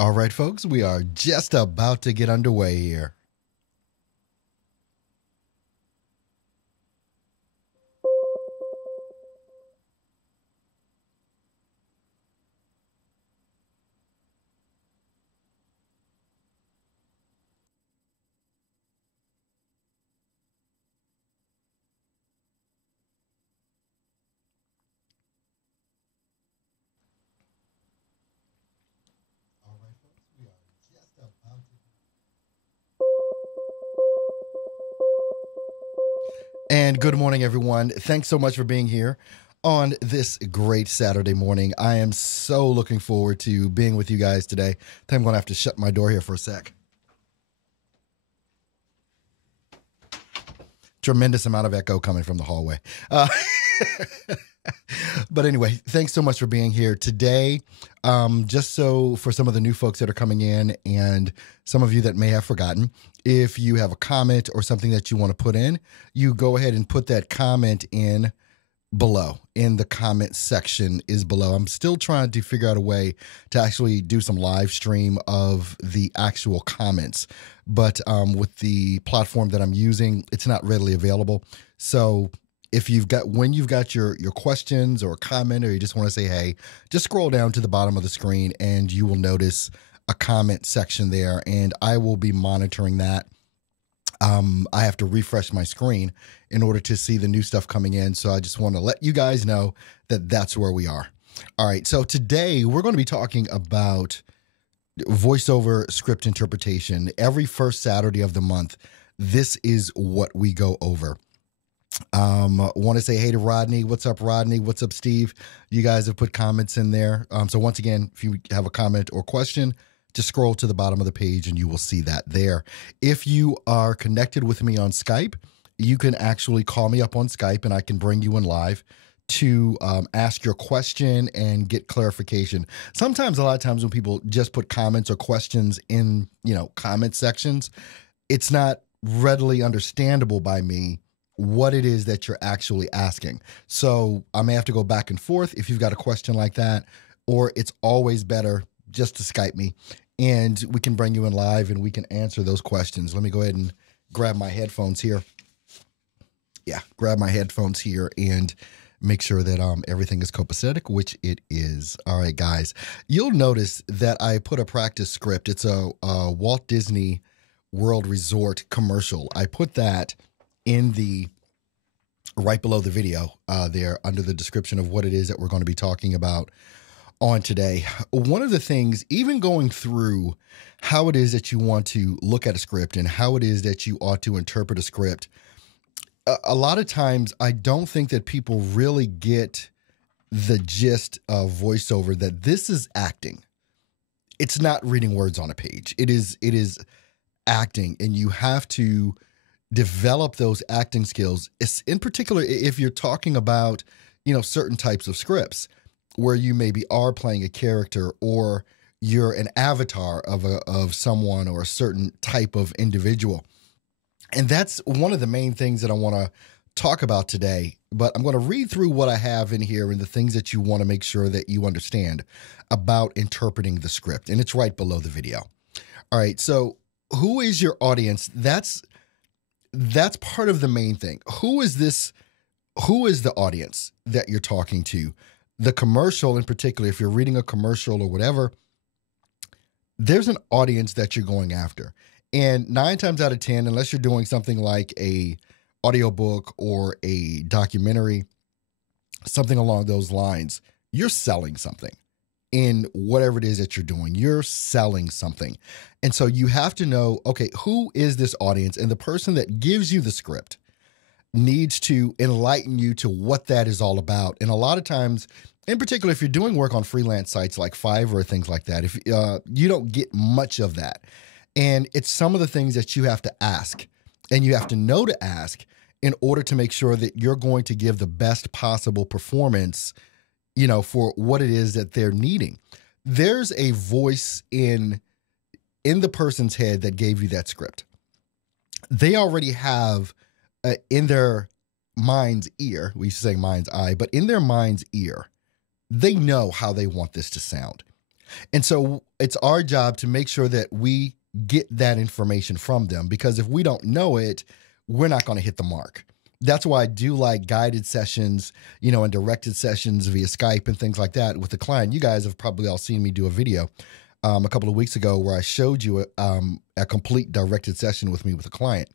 All right, folks, we are just about to get underway here. And good morning, everyone. Thanks so much for being here on this great Saturday morning. I am so looking forward to being with you guys today. I think I'm going to have to shut my door here for a sec. Tremendous amount of echo coming from the hallway. But anyway, thanks so much for being here today. Just so for some of the new folks that are coming in and some of you that may have forgotten, if you have a comment or something that you want to put in, you go ahead and put that comment in below. In the comment section is below. I'm still trying to figure out a way to actually do some live stream of the actual comments, but with the platform that I'm using, it's not readily available. So when you've got your questions or a comment, or you just want to say, hey, just scroll down to the bottom of the screen and you will notice a comment section there, and I will be monitoring that. I have to refresh my screen in order to see the new stuff coming in. So I just want to let you guys know that that's where we are. All right. So today we're going to be talking about voiceover script interpretation. Every first Saturday of the month, this is what we go over. Want to say hey to Rodney. What's up, Rodney? What's up, Steve? You guys have put comments in there. So once again, if you have a comment or question, just scroll to the bottom of the page and you will see that there. If you are connected with me on Skype, you can actually call me up on Skype and I can bring you in live to ask your question and get clarification. Sometimes, a lot of times when people just put comments or questions in, comment sections, it's not readily understandable by me what it is that you're actually asking. So I may have to go back and forth if you've got a question like that, or it's always better just to Skype me and we can bring you in live and we can answer those questions. Let me go ahead and grab my headphones here. Yeah, grab my headphones here and make sure that everything is copacetic, which it is. All right, guys, you'll notice that I put a practice script. It's a Walt Disney World Resort commercial. I put that in the right below the video there under the description of what it is that we're going to be talking about on today. One of the things, even going through how it is that you want to look at a script and how it is that you ought to interpret a script, a lot of times I don't think that people really get the gist of voiceover, that this is acting. It's not reading words on a page. It is acting, and you have to develop those acting skills. It's in particular if you're talking about, certain types of scripts where you maybe are playing a character or you're an avatar of someone or a certain type of individual. And that's one of the main things that I want to talk about today. But I'm going to read through what I have in here and the things that you want to make sure that you understand about interpreting the script. And it's right below the video. All right. So who is your audience? That's part of the main thing. Who is the audience that you're talking to? The commercial in particular, if you're reading a commercial or whatever, there's an audience that you're going after. And 9 times out of 10, unless you're doing something like a audiobook or a documentary, something along those lines, you're selling something. In whatever it is that you're doing, you're selling something. And so you have to know, okay, who is this audience? And the person that gives you the script needs to enlighten you to what that is all about. And a lot of times, in particular, if you're doing work on freelance sites like Fiverr or things like that, if you don't get much of that. And it's some of the things that you have to ask and you have to know to ask in order to make sure that you're going to give the best possible performance, for what it is that they're needing. There's a voice in the person's head that gave you that script. They already have in their mind's ear, we used to say mind's eye, but in their mind's ear, they know how they want this to sound. And so it's our job to make sure that we get that information from them, because if we don't know it, we're not going to hit the mark. That's why I do like guided sessions, and directed sessions via Skype and things like that with the client. You guys have probably all seen me do a video a couple of weeks ago where I showed you a complete directed session with me with a client.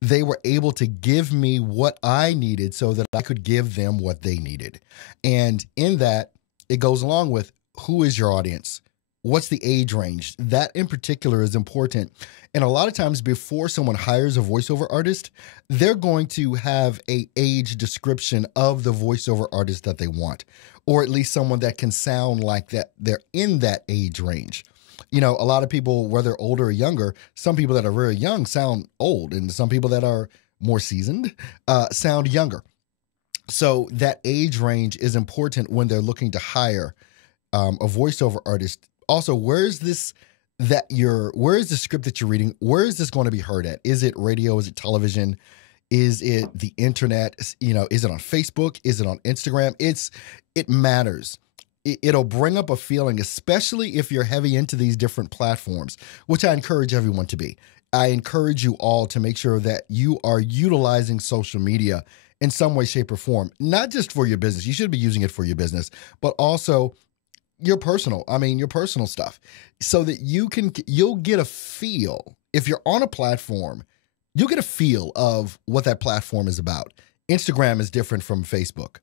They were able to give me what I needed so that I could give them what they needed. And in that, it goes along with, who is your audience? What's the age range? That in particular is important. And a lot of times before someone hires a voiceover artist, they're going to have an age description of the voiceover artist that they want, or at least someone that can sound like that they're in that age range. A lot of people, whether older or younger, some people that are very young sound old, and some people that are more seasoned sound younger. So that age range is important when they're looking to hire a voiceover artist. Also, where is the script that you're reading? Where is this going to be heard at? Is it radio? Is it television? Is it the internet? Is it on Facebook? Is it on Instagram? It matters. It'll bring up a feeling, especially if you're heavy into these different platforms, which I encourage everyone to be. I encourage you all to make sure that you are utilizing social media in some way, shape, or form, not just for your business. You should be using it for your business, but also your personal stuff, so that you'll get a feel. If you're on a platform, you'll get a feel of what that platform is about. Instagram is different from Facebook.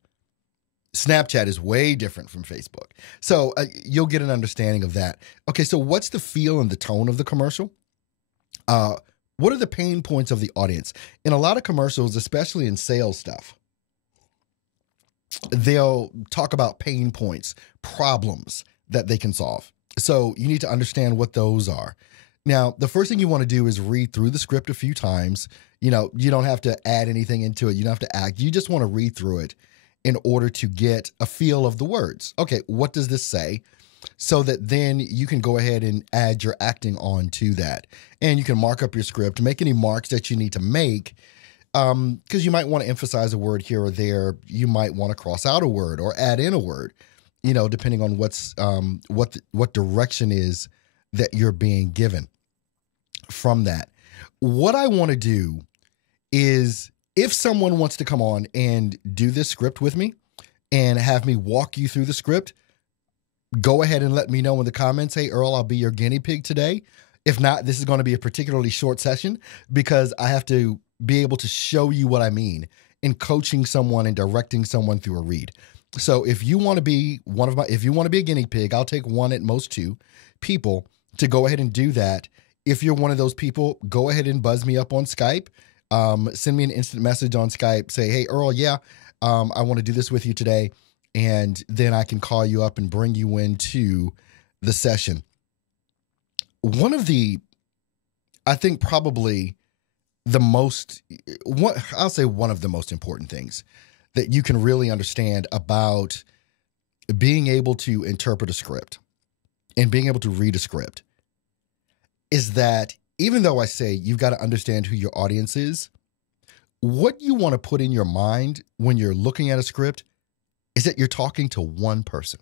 Snapchat is way different from Facebook. So you'll get an understanding of that. Okay, so what's the feel and the tone of the commercial? What are the pain points of the audience? In a lot of commercials, especially in sales stuff, they'll talk about pain points, problems that they can solve. So you need to understand what those are. Now, the first thing you want to do is read through the script a few times. You don't have to add anything into it. You don't have to act. You just want to read through it in order to get a feel of the words. Okay, what does this say? So that then you can go ahead and add your acting on to that. And you can mark up your script, make any marks that you need to make, because you might want to emphasize a word here or there. You might want to cross out a word or add in a word, depending on what direction is that you're being given from that. What I want to do is, if someone wants to come on and do this script with me and have me walk you through the script, go ahead and let me know in the comments. Hey, Earl, I'll be your guinea pig today. If not, this is going to be a particularly short session, because I have to be able to show you what I mean in coaching someone and directing someone through a read. So if you want to be a guinea pig, I'll take one, at most two people to go ahead and do that. If you're one of those people, go ahead and buzz me up on Skype. Send me an instant message on Skype. Say, hey, Earl, I want to do this with you today. And then I can call you up and bring you into the session. I think probably I'll say one of the most important things that you can really understand about being able to interpret a script and being able to read a script is that, even though I say you've got to understand who your audience is, what you want to put in your mind when you're looking at a script is that you're talking to one person.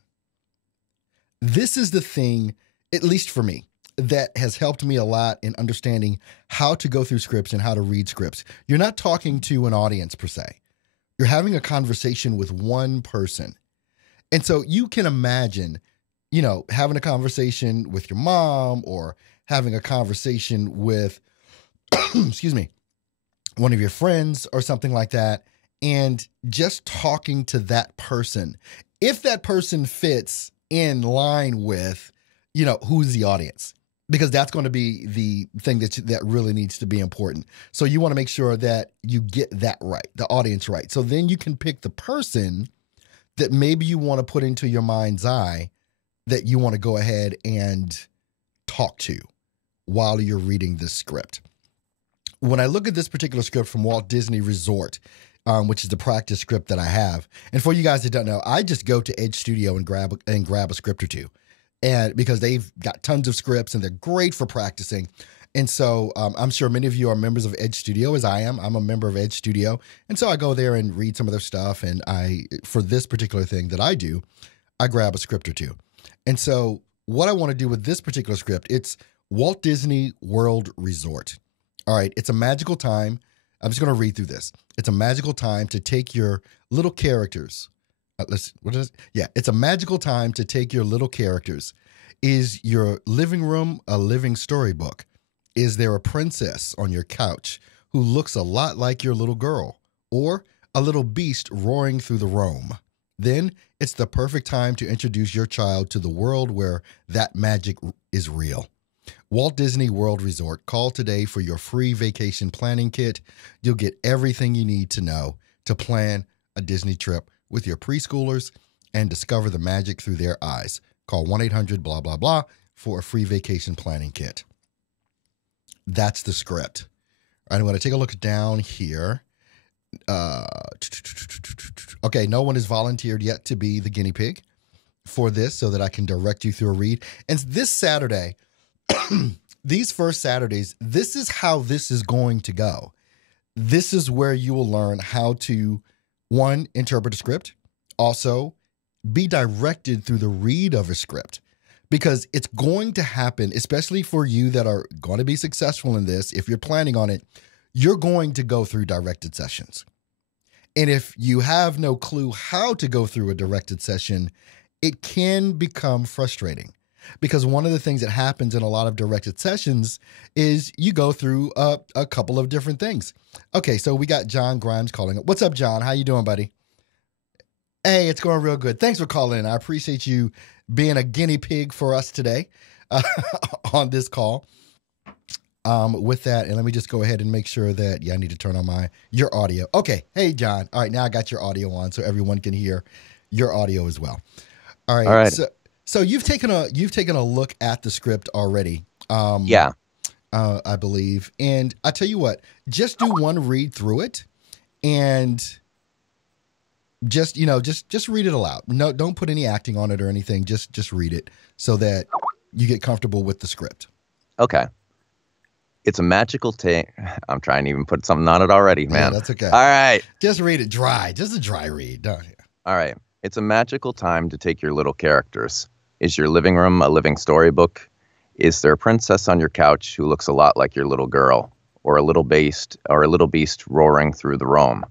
This is the thing, at least for me, that has helped me a lot in understanding how to go through scripts and how to read scripts. You're not talking to an audience per se. You're having a conversation with one person. And so you can imagine, having a conversation with your mom, or having a conversation with, excuse me, one of your friends or something like that, and just talking to that person. If that person fits in line with, who's the audience, because that's going to be the thing that really needs to be important. So you want to make sure that you get that right, the audience right. So then you can pick the person that maybe you want to put into your mind's eye that you want to go ahead and talk to while you're reading this script. When I look at this particular script from Walt Disney Resort, which is the practice script that I have, and for you guys that don't know, I just go to Edge Studio and grab a script or two, and because they've got tons of scripts and they're great for practicing. And so I'm sure many of you are members of Edge Studio, as I am. I'm a member of Edge Studio, and so I go there and read some of their stuff. And for this particular thing that I do, I grab a script or two. And so what I want to do with this particular script, it's Walt Disney World Resort. All right, it's a magical time. I'm just going to read through this. It's a magical time to take your little characters. It's a magical time to take your little characters. Is your living room a living storybook? Is there a princess on your couch who looks a lot like your little girl? Or a little beast roaring through the Rome? Then it's the perfect time to introduce your child to the world where that magic is real. Walt Disney World Resort. Call today for your free vacation planning kit. You'll get everything you need to know to plan a Disney trip with your preschoolers and discover the magic through their eyes. Call 1-800-blah-blah-blah for a free vacation planning kit. That's the script. I'm going to take a look down here. Okay, no one has volunteered yet to be the guinea pig for this so that I can direct you through a read. And this Saturday, these first Saturdays, this is how this is going to go. This is where you will learn how to, one, interpret a script, also be directed through the read of a script, because it's going to happen, especially for you that are going to be successful in this. If you're planning on it, you're going to go through directed sessions. And if you have no clue how to go through a directed session, it can become frustrating, because one of the things that happens in a lot of directed sessions is you go through a couple of different things. Okay, so we got John Grimes calling up. What's up, John? How you doing, buddy? Hey, it's going real good. Thanks for calling in. I appreciate you being a guinea pig for us today on this call. With that, and let me just go ahead and make sure that, I need to turn on your audio. Okay. Hey, John. All right. Now I got your audio on so everyone can hear your audio as well. All right. All right. So you've taken a look at the script already. Yeah. I believe. And I tell you what, just do one read through it and just read it aloud. No, don't put any acting on it or anything. Just read it so that you get comfortable with the script. Okay. It's a magical I'm trying to even put something on it already, man. Yeah, that's okay. All right. Just read it dry. Just a dry read. Don't you? All right. It's a magical time to take your little characters. Is your living room a living storybook? Is there a princess on your couch who looks a lot like your little girl? Or a little beast roaring through the Rome?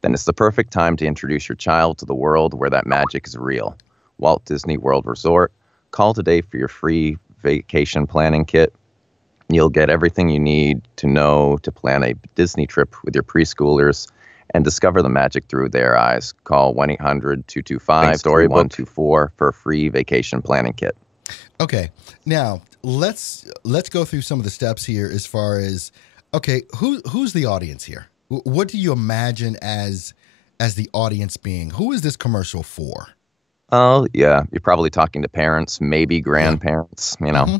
Then it's the perfect time to introduce your child to the world where that magic is real. Walt Disney World Resort. Call today for your free vacation planning kit. You'll get everything you need to know to plan a Disney trip with your preschoolers and discover the magic through their eyes. Call 1-800-225-3124 for a free vacation planning kit. Okay. Now, let's go through some of the steps here as far as, okay, who's the audience here? What do you imagine as the audience being? Who is this commercial for? Oh, yeah. You're probably talking to parents, maybe grandparents, Mm-hmm.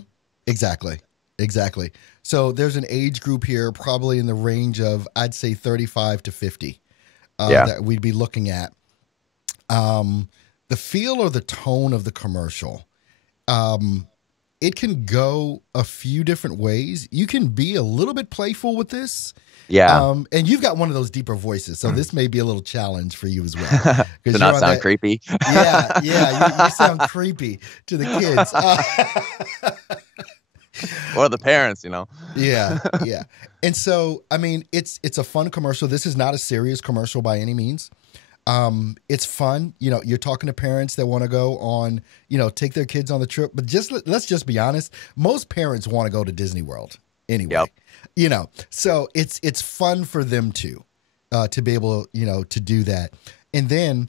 Exactly. So there's an age group here, probably in the range of, I'd say 35 to 50, that we'd be looking at. The feel or the tone of the commercial, it can go a few different ways. You can be a little bit playful with this. Yeah. And you've got one of those deeper voices, so this may be a little challenge for you as well. To not sound creepy. Yeah. You sound creepy to the kids. Or the parents, Yeah. And so, I mean, it's a fun commercial. This is not a serious commercial by any means. It's fun. You're talking to parents that want to go on, take their kids on the trip. But let's just be honest. Most parents want to go to Disney World anyway. Yep. So it's fun for them to be able, to do that. And then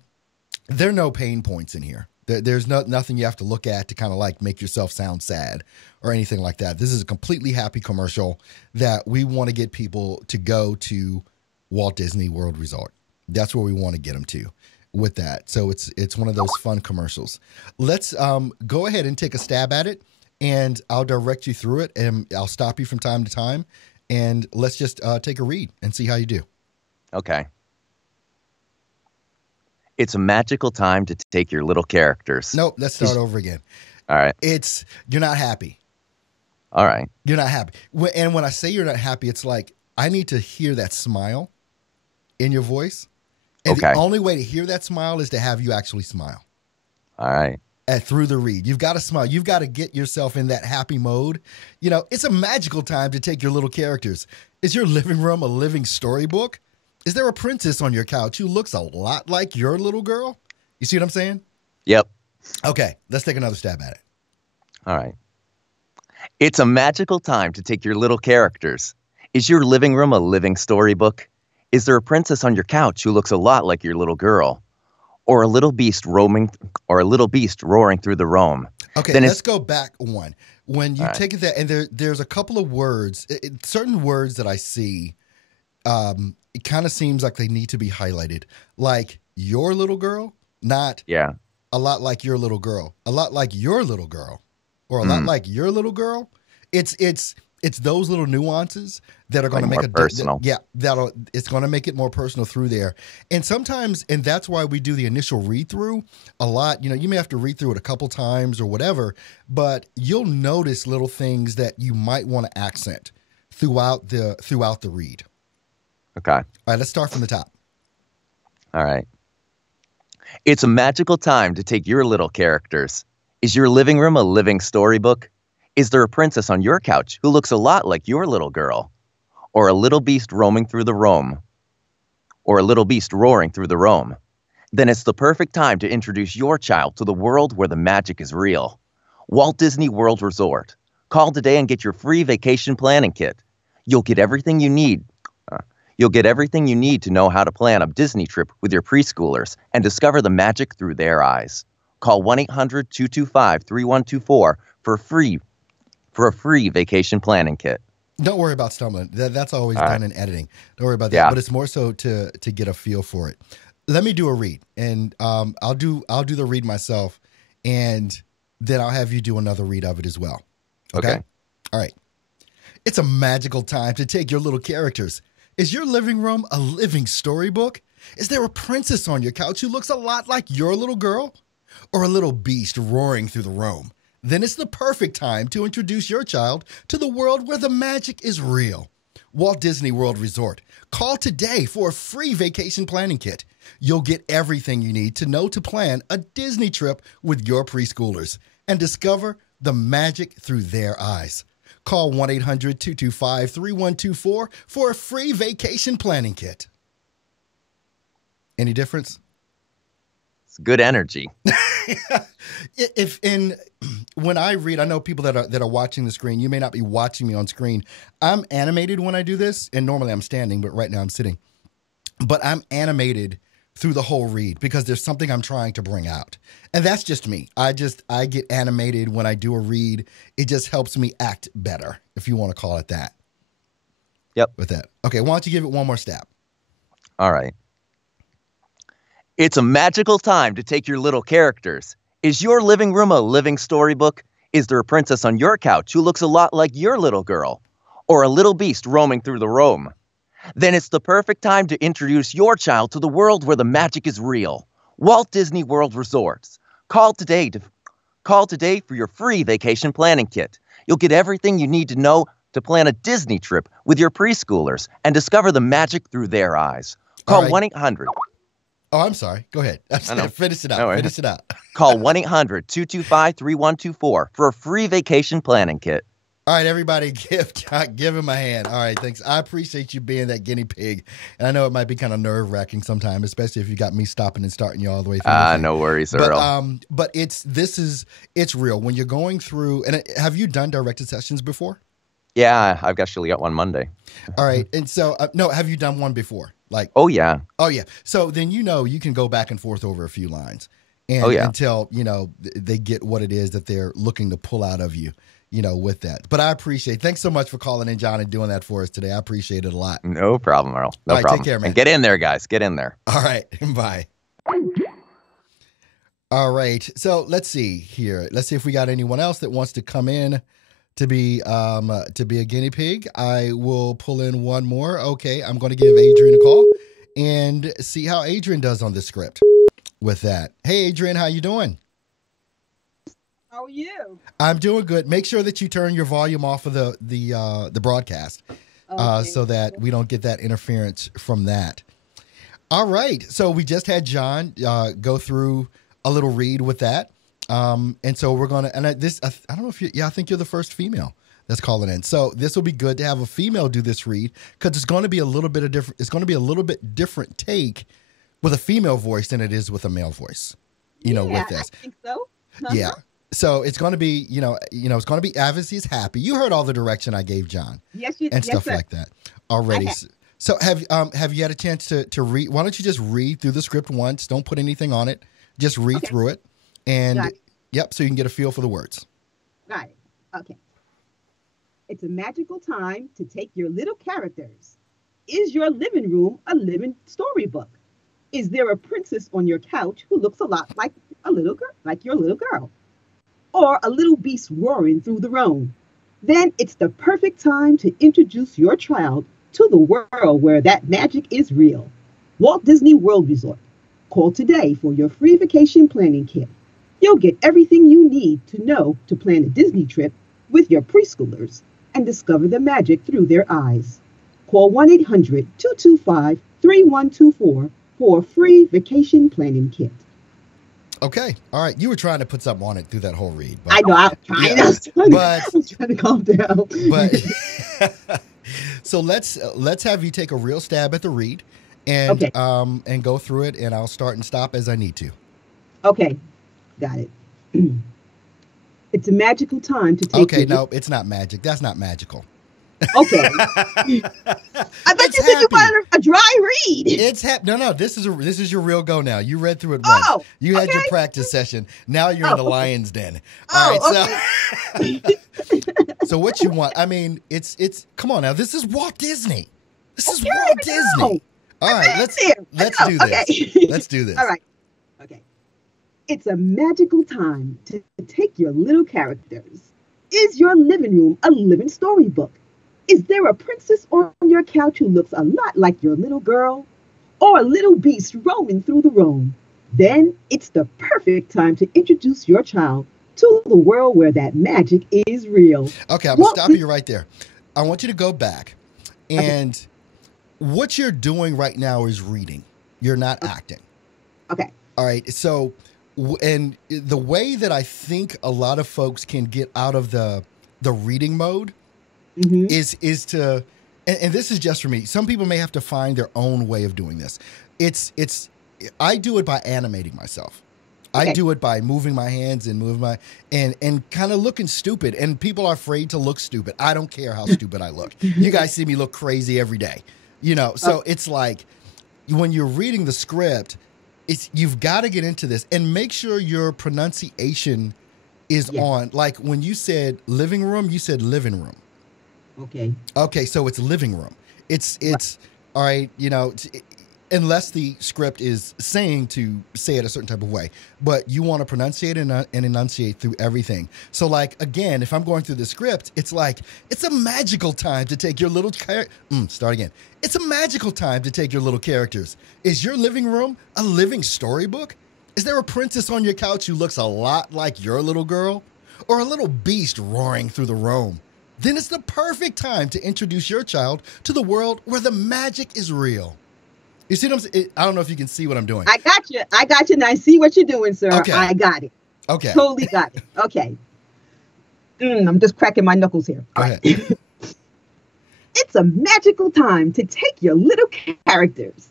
there are no pain points in here. There's nothing you have to look at to kind of like make yourself sound sad or anything like that. This is a completely happy commercial that we want to get people to go to Walt Disney World Resort. That's where we want to get them to with that. So it's one of those fun commercials. Let's go ahead and take a stab at it, and I'll direct you through it, and I'll stop you from time to time, and let's just take a read and see how you do. Okay. It's a magical time to take your little characters. Nope, let's start over again. All right. You're not happy. All right. You're not happy. And when I say you're not happy, it's like I need to hear that smile in your voice. And the only way to hear that smile is to have you actually smile. All right. through the read. You've got to smile. You've got to get yourself in that happy mode. It's a magical time to take your little characters. Is your living room a living storybook? Is there a princess on your couch who looks a lot like your little girl? You see what I'm saying? Yep. Okay, let's take another stab at it. All right. It's a magical time to take your little characters. Is your living room a living storybook? Is there a princess on your couch who looks a lot like your little girl? Or a little beast roaring through the roam? Okay, then let's go back one. When you take it that, and there's a couple of words, certain words that I see, it kind of seems like they need to be highlighted. Like your little girl, not a lot like your little girl. A lot like your little girl. Or a lot like your little girl. It's those little nuances that are going to make it personal. It's going to make it more personal through there. And sometimes, and that's why we do the initial read through a lot. You may have to read through it a couple times or whatever, but you'll notice little things that you might want to accent throughout the read. Okay. All right, let's start from the top. All right. It's a magical time to take your little characters. Is your living room a living storybook? Is there a princess on your couch who looks a lot like your little girl? Or a little beast roaming through the roam? Or a little beast roaring through the roam? Then it's the perfect time to introduce your child to the world where the magic is real. Walt Disney World Resort. Call today and get your free vacation planning kit. You'll get everything you need. You'll get everything you need to know how to plan a Disney trip with your preschoolers and discover the magic through their eyes. Call 1-800-225-3124 for a free vacation planning kit. Don't worry about stumbling. That's always done in editing. Don't worry about that. Yeah. But it's more so to get a feel for it. Let me do a read, and I'll do the read myself, and then I'll have you do another read of it as well. Okay. All right. It's a magical time to take your little characters. Is your living room a living storybook? Is there a princess on your couch who looks a lot like your little girl? Or a little beast roaring through the roam? Then it's the perfect time to introduce your child to the world where the magic is real. Walt Disney World Resort. Call today for a free vacation planning kit. You'll get everything you need to know to plan a Disney trip with your preschoolers and discover the magic through their eyes. Call 1-800-225-3124 for a free vacation planning kit. Any difference? It's good energy. When I read, I know people that are watching the screen. You may not be watching me on screen. I'm animated when I do this, and normally I'm standing, but right now I'm sitting. But I'm animated through the whole read because there's something I'm trying to bring out, and that's just me. I get animated when I do a read. It just helps me act better, if you want to call it that. Yep. With that, okay. Why don't you give it one more stab? All right. It's a magical time to take your little characters. Is your living room a living storybook? Is there a princess on your couch who looks a lot like your little girl? Or a little beast roaming through the roam? Then it's the perfect time to introduce your child to the world where the magic is real. Walt Disney World Resorts. Call today for your free vacation planning kit. You'll get everything you need to know to plan a Disney trip with your preschoolers and discover the magic through their eyes. Call 1-800. Oh, I'm sorry. Go ahead. Finish it out. Finish it out. Call 1-800-225-3124 for a free vacation planning kit. All right, everybody, give him a hand. All right, thanks. I appreciate you being that guinea pig. And I know it might be kind of nerve-wracking sometimes, especially if you got me stopping and starting you all the way through. No worries, Earl. But it's real. When you're going through, and have you done directed sessions before? Yeah, I've actually got one Monday. All right, and so, no, have you done one before? Oh, yeah. Oh, yeah. So then you can go back and forth over a few lines. And until, they get what it is that they're looking to pull out of you, with that. But I appreciate it. Thanks so much for calling in, John, and doing that for us today. I appreciate it a lot. No problem, Earl. No problem. Take care, man. And get in there, guys. Get in there. All right. Bye. All right. So let's see here. Let's see if we got anyone else that wants to come in to be a guinea pig. I will pull in one more. Okay. I'm going to give Adrian a call and see how Adrian does on this script with that. Hey, Adrian, how you doing? How are you? I'm doing good. Make sure that you turn your volume off of the broadcast, so that we don't get that interference from that. All right. So we just had John go through a little read with that. And so we're gonna, and I don't know if you, yeah, I think you're the first female that's calling in. So this will be good to have a female do this read because it's going to be a little bit of different. It's going to be a little bit different take with a female voice than it is with a male voice. With this. I think so. Yeah. So it's going to be, it's going to be Advocacy is happy. You heard all the direction I gave John. Yes, stuff sir. like that already. So have you had a chance to read? Why don't you just read through the script once? Don't put anything on it. Just read through it, and yep, so you can get a feel for the words. Got it. Okay. It's a magical time to take your little characters. Is your living room a living storybook? Is there a princess on your couch who looks a lot like a little girl, like your little girl? Or a little beast roaring through the roam? Then it's the perfect time to introduce your child to the world where that magic is real. Walt Disney World Resort. Call today for your free vacation planning kit. You'll get everything you need to know to plan a Disney trip with your preschoolers and discover the magic through their eyes. Call 1-800-225-3124 for a free vacation planning kit. Okay. All right. You were trying to put something on it through that whole read. But, I know. I'm trying. Yeah, I'm trying to calm down. But so let's have you take a real stab at the read and and go through it, and I'll start and stop as I need to. Okay. Got it. It's a magical time to take. Okay. No, it's not magic. That's not magical. Okay. I thought you said you wanted a dry read. It's No. This is your real go now. You read through it once. Oh, you had your practice session. Now you're in the lion's den. All right. So what you want? I mean, it's. Come on now. This is Walt Disney. This is Walt Disney. All right. Let's do this. Okay. Let's do this. All right. Okay. It's a magical time to take your little characters. Is your living room a living storybook? Is there a princess on your couch who looks a lot like your little girl? Or a little beast roaming through the roam? Then it's the perfect time to introduce your child to the world where that magic is real. Okay, I'm going to stop you right there. I want you to go back. And what you're doing right now is reading. You're not acting. Okay. All right. So, and the way that I think a lot of folks can get out of the reading mode is to, and this is just for me. Some people may have to find their own way of doing this. I do it by animating myself. I do it by moving my hands and and kind of looking stupid. And people are afraid to look stupid. I don't care how stupid I look. You guys see me look crazy every day, So it's like when you're reading the script, you've got to get into this and make sure your pronunciation is on. Like when you said living room, you said living room. Okay, so it's living room. It's all right, unless the script is saying to say it a certain type of way, but you want to pronunciate and enunciate through everything. So like, again, if I'm going through the script, it's like, it's a magical time to take your little start again. It's a magical time to take your little characters. Is your living room a living storybook? Is there a princess on your couch who looks a lot like your little girl? Or a little beast roaring through the roam? Then it's the perfect time to introduce your child to the world where the magic is real. You see what I'm saying? I don't know if you can see what I'm doing. I got you. And I see what you're doing, sir. Okay. I got it. Okay. Totally got it. Okay. I'm just cracking my knuckles here. Go ahead. It's a magical time to take your little characters.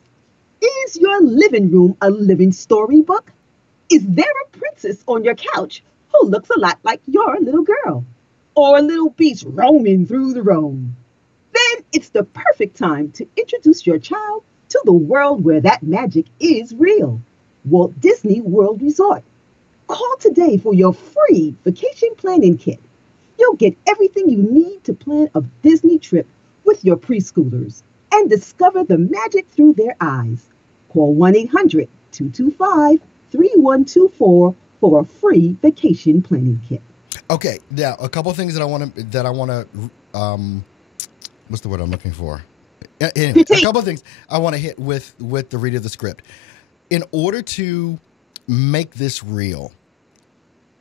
Is your living room a living storybook? Is there a princess on your couch who looks a lot like your little girl? Or a little beast roaming through the roam? Then it's the perfect time to introduce your child to the world where that magic is real. Walt Disney World Resort. Call today for your free vacation planning kit. You'll get everything you need to plan a Disney trip with your preschoolers and discover the magic through their eyes. Call 1-800-225-3124 for a free vacation planning kit. Okay, now a couple of things that I want to what's the word I'm looking for? Anyway, a couple of things I want to hit with the read of the script. In order to make this real,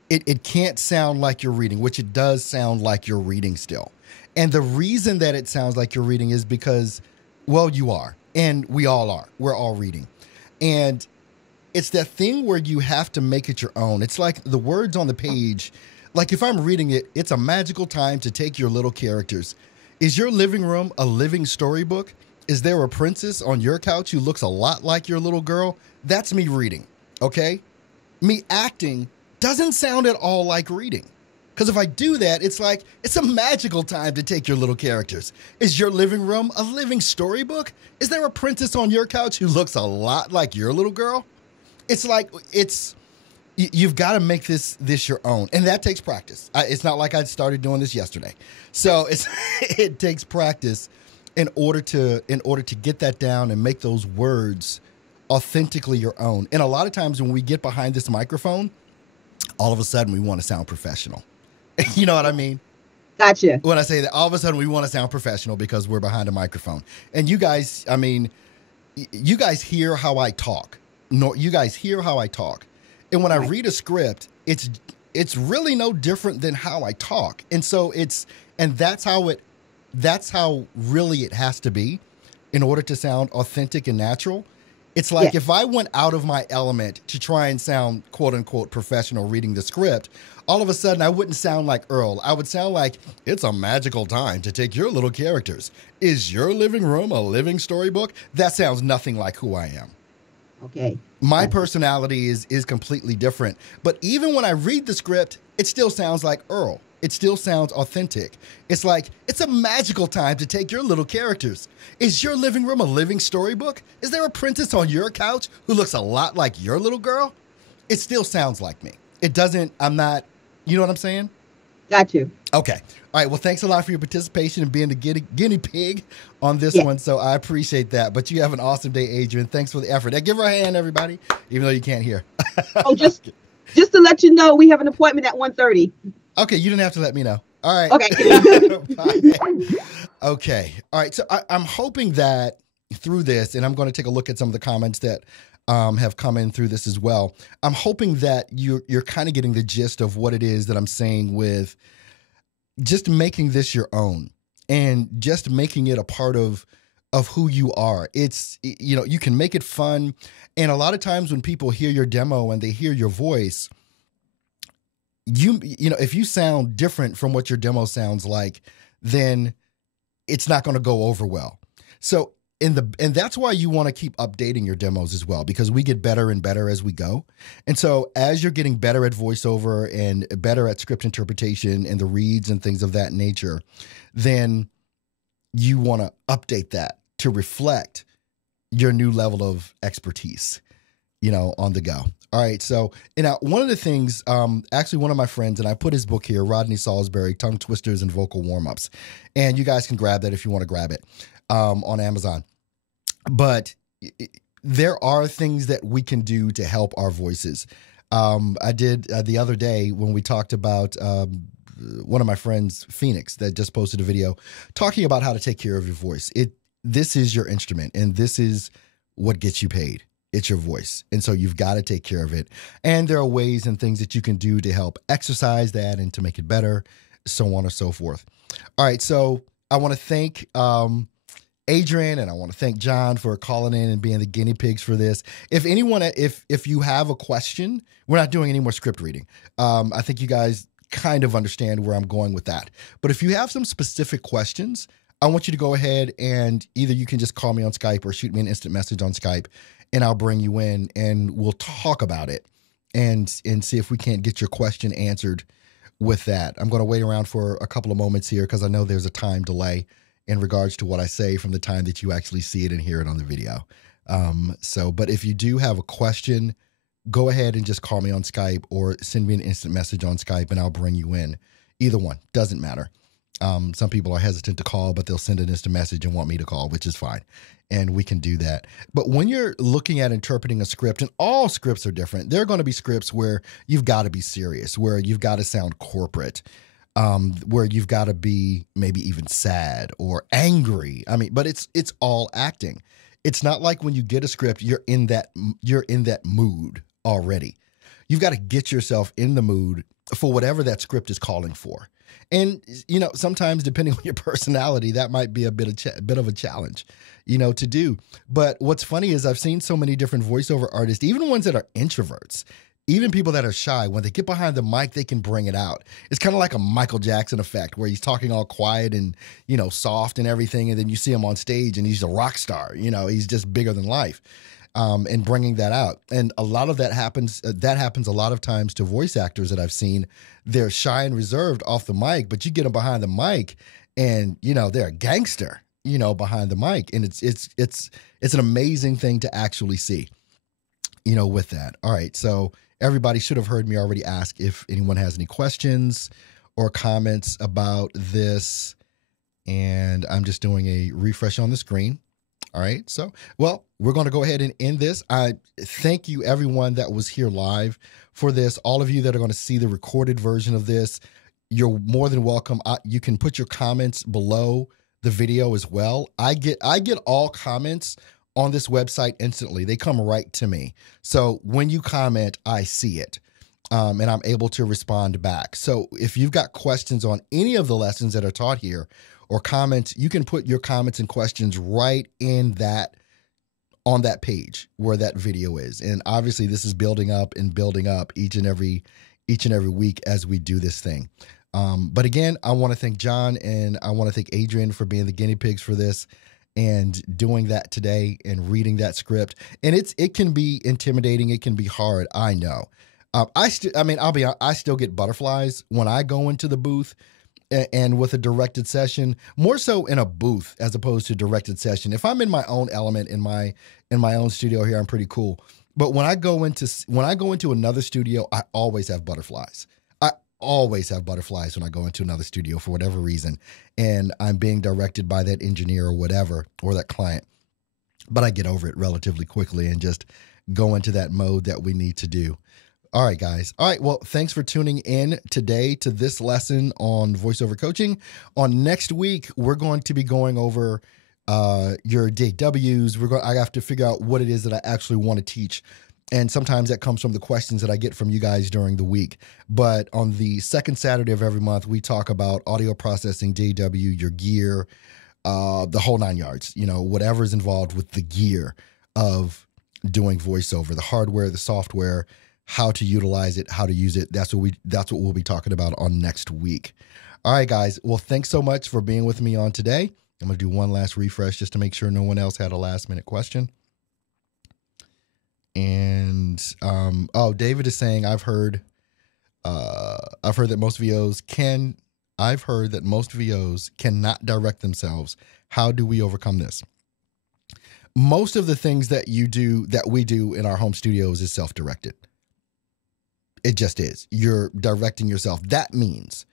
it can't sound like you're reading, which it does sound like you're reading still. And the reason that it sounds like you're reading is because, well, you are, and we all are. We're all reading. And it's that thing where you have to make it your own. It's like the words on the page. Like if I'm reading it, it's a magical time to take your little characters. Is your living room a living storybook? Is there a princess on your couch who looks a lot like your little girl? That's me reading, okay? Me acting doesn't sound at all like reading. Because if I do that, it's like, it's a magical time to take your little characters. Is your living room a living storybook? Is there a princess on your couch who looks a lot like your little girl? It's like, you've got to make this your own. And that takes practice. It's not like I started doing this yesterday. So it takes practice in order to get that down and make those words authentically your own. And a lot of times when we get behind this microphone, all of a sudden we want to sound professional. You know what I mean? Gotcha. When I say that, all of a sudden we want to sound professional because we're behind a microphone. And you guys, I mean, you guys hear how I talk. No, you guys hear how I talk. And when I read a script, it's really no different than how I talk. And so that's how really it has to be in order to sound authentic and natural. It's like if I went out of my element to try and sound quote unquote professional reading the script, all of a sudden I wouldn't sound like Earl. I would sound like, it's a magical time to take your little characters. Is your living room a living storybook? That sounds nothing like who I am. Okay. My personality is completely different. But even when I read the script, it still sounds like Earl. It still sounds authentic. It's like, it's a magical time to take your little characters. Is your living room a living storybook? Is there a princess on your couch who looks a lot like your little girl? It still sounds like me. It doesn't, I'm not, you know what I'm saying? Got you. Okay. All right. Well, thanks a lot for your participation and being the guinea pig on this one. So I appreciate that. But you have an awesome day, Adrian. Thanks for the effort. Now give her a hand, everybody, even though you can't hear. Oh, just to let you know, we have an appointment at 1:30. Okay, you didn't have to let me know. All right. Okay. Bye. Okay. All right. So I'm hoping that through this, and I'm going to take a look at some of the comments that have come in through this as well. I'm hoping that you're kind of getting the gist of what it is that I'm saying with just making this your own and just making it a part of who you are. It's, you know, you can make it fun. And a lot of times when people hear your demo and they hear your voice, you know, if you sound different from what your demo sounds like, then it's not going to go over well. So and that's why you want to keep updating your demos as well, because we get better and better as we go. And so as you're getting better at voiceover and better at script interpretation and the reads and things of that nature, then you want to update that to reflect your new level of expertise, you know, on the go. All right. So, and now one of the things, actually one of my friends, and I put his book here, Rodney Salisbury, Tongue Twisters and Vocal Warm-Ups. And you guys can grab that if you want to grab it on Amazon. But there are things that we can do to help our voices. I did the other day when we talked about one of my friends, Phoenix, that just posted a video talking about how to take care of your voice. This is your instrument, and this is what gets you paid. It's your voice. And so you've got to take care of it. And there are ways and things that you can do to help exercise that and to make it better, so on and so forth. All right. So I want to thank Adrian and I want to thank John for calling in and being the guinea pigs for this. If anyone, if you have a question, we're not doing any more script reading. I think you guys kind of understand where I'm going with that. But if you have some specific questions, I want you to go ahead and either you can just call me on Skype or shoot me an instant message on Skype, and I'll bring you in and we'll talk about it and see if we can't get your question answered with that. I'm going to wait around for a couple of moments here because I know there's a time delay in regards to what I say from the time that you actually see it and hear it on the video. But if you do have a question, go ahead and just call me on Skype or send me an instant message on Skype and I'll bring you in. Either one, doesn't matter. Some people are hesitant to call, but they'll send an instant message and want me to call, which is fine. And we can do that. But when you're looking at interpreting a script, and all scripts are different, there are going to be scripts where you've got to be serious, where you've got to sound corporate, where you've got to be maybe even sad or angry. I mean, but it's all acting. It's not like when you get a script, you're in that mood already. You've got to get yourself in the mood for whatever that script is calling for. And, you know, sometimes depending on your personality, that might be a bit of a challenge, you know, to do. But what's funny is I've seen so many different voiceover artists, even ones that are introverts, even people that are shy, when they get behind the mic, they can bring it out. It's kind of like a Michael Jackson effect where he's talking all quiet and, you know, soft and everything. And then you see him on stage and he's a rock star, you know, he's just bigger than life. And bringing that out. And a lot of that happens a lot of times to voice actors that I've seen. They're shy and reserved off the mic, but you get them behind the mic and, you know, they're a gangster, you know, behind the mic. And it's an amazing thing to actually see, you know, with that. All right. So everybody should have heard me already ask if anyone has any questions or comments about this. And I'm just doing a refresh on the screen. All right. So, well, we're going to go ahead and end this. I thank you, everyone that was here live for this. All of you that are going to see the recorded version of this, you're more than welcome. You can put your comments below the video as well. I get all comments on this website instantly. They come right to me. So when you comment, I see it. And I'm able to respond back. So if you've got questions on any of the lessons that are taught here or comments, you can put your comments and questions right in that, on that page where that video is. And obviously this is building up each and every week as we do this thing. But again, I want to thank John and I want to thank Adrian for being the guinea pigs for this and doing that today and reading that script. And it can be intimidating. It can be hard. I know. I still get butterflies when I go into the booth and with a directed session, more so in a booth as opposed to directed session. If I'm in my own element in my own studio here, I'm pretty cool. But when I go into another studio, I always have butterflies. I always have butterflies when I go into another studio for whatever reason, and I'm being directed by that engineer or whatever, or that client. But I get over it relatively quickly and just go into that mode that we need to do. All right, guys. All right. Well, thanks for tuning in today to this lesson on voiceover coaching. On next week, we're going to be going over your DAWs. I have to figure out what it is that I actually want to teach. And sometimes that comes from the questions that I get from you guys during the week. But on the second Saturday of every month, we talk about audio processing, DAW, your gear, the whole 9 yards, you know, whatever's involved with the gear of doing voiceover, the hardware, the software, how to utilize it, how to use it. That's what we'll be talking about on next week. All right, guys. Well, thanks so much for being with me on today. I'm going to do one last refresh just to make sure no one else had a last minute question. And, David is saying, I've heard that most VOs cannot direct themselves. How do we overcome this? Most of the things that we do in our home studios is self-directed. It just is. You're directing yourself. That means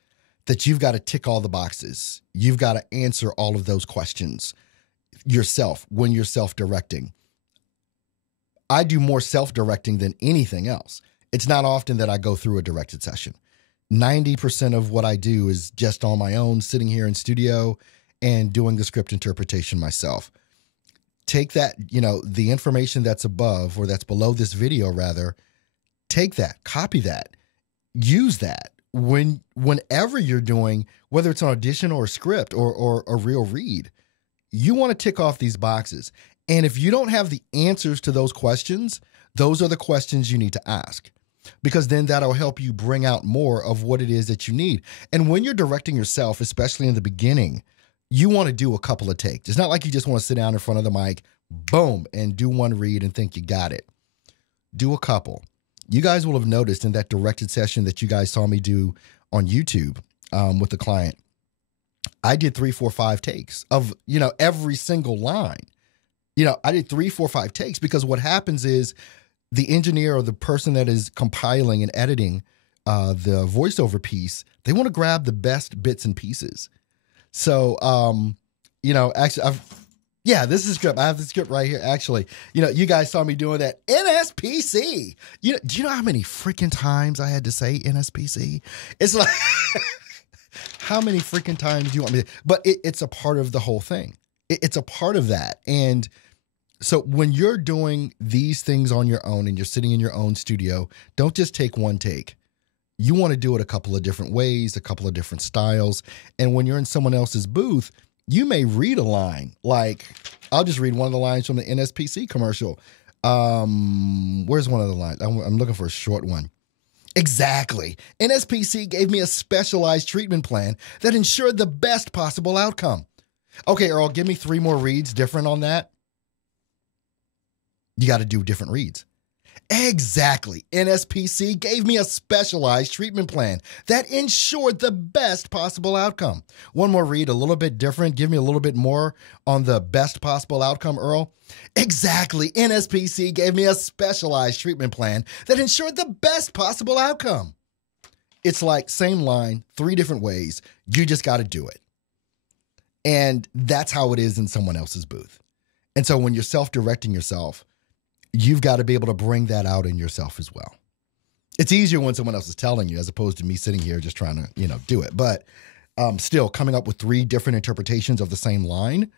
that you've got to tick all the boxes. You've got to answer all of those questions yourself when you're self-directing. I do more self-directing than anything else. It's not often that I go through a directed session. 90% of what I do is just on my own, sitting here in studio and doing the script interpretation myself. Take that, you know, the information that's above or that's below this video rather, take that, copy that, use that whenever you're doing, whether it's an audition or a script or a real read. You want to tick off these boxes. And if you don't have the answers to those questions, those are the questions you need to ask, because then that'll help you bring out more of what it is that you need. And when you're directing yourself, especially in the beginning, you want to do a couple of takes. It's not like you just want to sit down in front of the mic, boom, and do one read and think you got it. Do a couple. You guys will have noticed in that directed session that you guys saw me do on YouTube with the client, I did 3, 4, 5 takes of, you know, every single line. You know, I did 3, 4, 5 takes because what happens is the engineer or the person that is compiling and editing the voiceover piece, they want to grab the best bits and pieces. So, you know, actually, this is a script. I have the script right here. Actually, you know, you guys saw me doing that NSPC. You know, do you know how many freaking times I had to say NSPC? It's like, how many freaking times do you want me to? But it's a part of the whole thing. It's a part of that. And so when you're doing these things on your own and you're sitting in your own studio, don't just take one take. you want to do it a couple of different ways, a couple of different styles. And when you're in someone else's booth, you may read a line. Like, I'll just read one of the lines from the NSPC commercial. Where's one of the lines? I'm looking for a short one. Exactly. NSPC gave me a specialized treatment plan that ensured the best possible outcome. Okay, Earl, give me 3 more reads different on that. You got to do different reads. Exactly. NSPC gave me a specialized treatment plan that ensured the best possible outcome. One more read, a little bit different. Give me a little bit more on the best possible outcome, Earl. Exactly. NSPC gave me a specialized treatment plan that ensured the best possible outcome. It's like same line, 3 different ways. You just got to do it. And that's how it is in someone else's booth. And so when you're self-directing yourself, you've got to be able to bring that out in yourself as well. It's easier when someone else is telling you as opposed to me sitting here just trying to, do it. But still coming up with 3 different interpretations of the same line,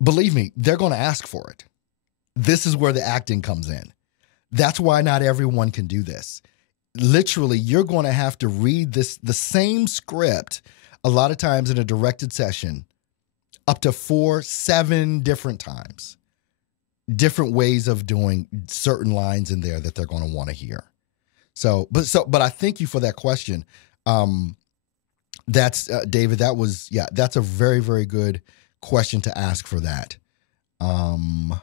believe me, they're going to ask for it. This is where the acting comes in. That's why not everyone can do this. Literally, you're going to have to read the same script a lot of times in a directed session up to 4, 7 different times. Different ways of doing certain lines in there that they're going to want to hear. But I thank you for that question. That's David. That's a very, very good question to ask for that. Oh,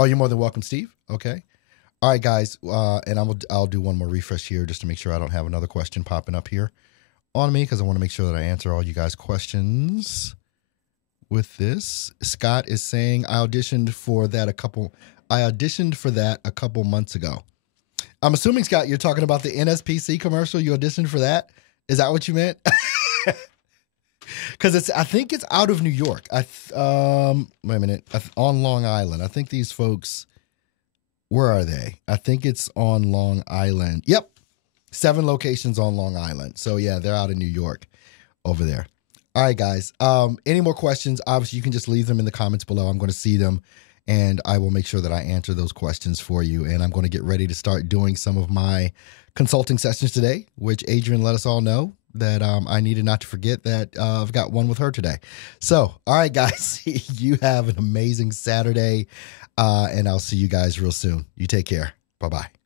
you're more than welcome, Steve. Okay. All right, guys. And I'll do one more refresh here just to make sure I don't have another question popping up here on me, because I want to make sure that I answer all you guys' questions with this. Scott is saying I auditioned for that a couple months ago. I'm assuming, Scott, you're talking about the NSPC commercial. You auditioned for that. Is that what you meant? Because I think it's out of New York. Wait a minute. On Long Island. I think these folks, where are they? I think it's on Long Island. Yep. 7 locations on Long Island. So yeah, they're out in New York over there. All right, guys. Any more questions? Obviously, you can just leave them in the comments below. I'm going to see them, and I will make sure that I answer those questions for you. And I'm going to get ready to start doing some of my consulting sessions today, which Adrian let us all know that I needed not to forget that I've got one with her today. So, all right, guys, you have an amazing Saturday, and I'll see you guys real soon. You take care. Bye-bye.